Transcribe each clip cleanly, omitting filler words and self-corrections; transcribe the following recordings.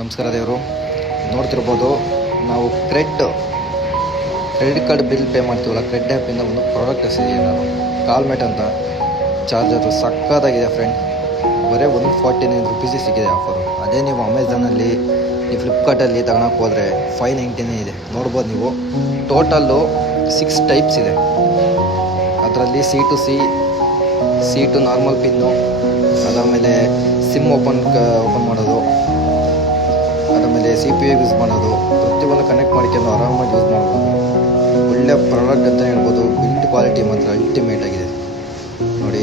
ನಮಸ್ಕಾರ ದೇವರು. ನೋಡ್ತಿರ್ಬೋದು, ನಾವು ಕ್ರೆಡಿಟ್ ಕಾರ್ಡ್ ಬಿಲ್ ಪೇ ಮಾಡ್ತೀವಲ್ಲ, ಕ್ರೆಡ್ ಆ್ಯಪಿಂದ ಒಂದು ಪ್ರಾಡಕ್ಟ್ ಎಸಿದ್ದೀನಿ ನಾನು. ಕಾಲ್ಮೇಟ್ ಅಂತ ಚಾರ್ಜರು ಸಕ್ಕತ್ತಾಗಿದೆ ಫ್ರೆಂಡ್. ಬರೀ 149 ರುಪೀಸಿಗೆ ಸಿಕ್ಕಿದೆ ಆಫರು. ಅದೇ ನೀವು ಅಮೆಝಾನಲ್ಲಿ, ನೀವು ಫ್ಲಿಪ್ಕಾರ್ಟಲ್ಲಿ ತಗೊಳಕ್ಕೆ ಹೋದರೆ 590 ಇದೆ. ನೋಡ್ಬೋದು ನೀವು. ಟೋಟಲ್ಲು 6 ಟೈಪ್ಸ್ ಇದೆ. ಅದರಲ್ಲಿ ಸಿ ಟು ನಾರ್ಮಲ್ ಪಿನ್ನು, ಅದಾದಮೇಲೆ ಸಿಮ್ ಓಪನ್ ಮಾಡೋದು, ಅದಾದಮೇಲೆ CPU ಯೂಸ್ ಮಾಡೋದು, ಪ್ರತಿಯೊಂದು ಕನೆಕ್ಟ್ ಮಾಡ್ಕೊಂಡು ಆರಾಮಾಗಿ ಯೂಸ್ ಮಾಡ್ಬೋದು. ಒಳ್ಳೆ ಪ್ರಾಡಕ್ಟ್ ಅಂತ ಹೇಳ್ಬೋದು. ಬಿಲ್ಡ್ ಕ್ವಾಲಿಟಿ ಮಾತ್ರ ಅಲ್ಟಿಮೇಟ್ ಆಗಿದೆ ನೋಡಿ.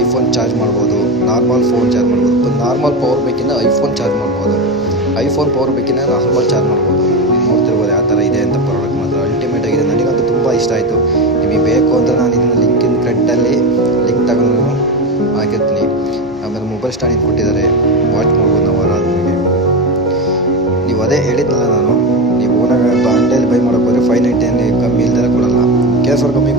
ಐಫೋನ್ ಚಾರ್ಜ್ ಮಾಡ್ಬೋದು, ನಾರ್ಮಲ್ ಫೋನ್ ಚಾರ್ಜ್ ಮಾಡ್ಬೋದು. ನಾರ್ಮಲ್ ಪವರ್ ಬೇಕಿಂದ ಐಫೋನ್ ಚಾರ್ಜ್ ಮಾಡ್ಬೋದು, ಐಫೋನ್ ಪವರ್ ಬೇಕಿಂದ ನಾರ್ಮಲ್ ಚಾರ್ಜ್ ಮಾಡ್ಬೋದು. ನೀವು ನೋಡ್ತಿರ್ಬೋದು ಯಾವ ಥರ ಇದೆ ಅಂತ. ಪ್ರಾಡಕ್ಟ್ ಮಾತ್ರ ಅಲ್ಟಿಮೇಟ್ ಆಗಿದೆ. ನನಗಂತೂ ತುಂಬ ಇಷ್ಟ ಆಯಿತು. ನಿಮಗೆ ಬೇಕು ಅಂತ ನಾನು ಇದನ್ನು ಲಿಂಕಿನ ಥ್ರೆಡ್ಡಲ್ಲಿ ಲಿಂಕ್ ತಗೊಂಡು ಹಾಕಿರ್ತೀನಿ. ಆಮೇಲೆ ಮೊಬೈಲ್ ಸ್ಟ್ಯಾಂಡಿಂಗ್ ಕೊಟ್ಟಿದ್ದಾರೆ, ವಾಚ್ ಮಾಡ್ಬೋದು ನಾವು ಆರಾದ್ಮೇಲೆ. ನೀವು ಅದೇ ಹೇಳಿದ್ನಲ್ಲ ನಾನು, ನೀವು ಓನಾಗ ಆನ್ಲೈನ್ ಬೈ ಮಾಡೋಕ್ಕೆ ಹೋದರೆ 590 ಕಮ್ಮಿ ಇಲ್ದೆಲ್ಲ ಕೊಡೋಲ್ಲ. ಕೇಸಲ್ಲಿ ಕಮ್ಮಿ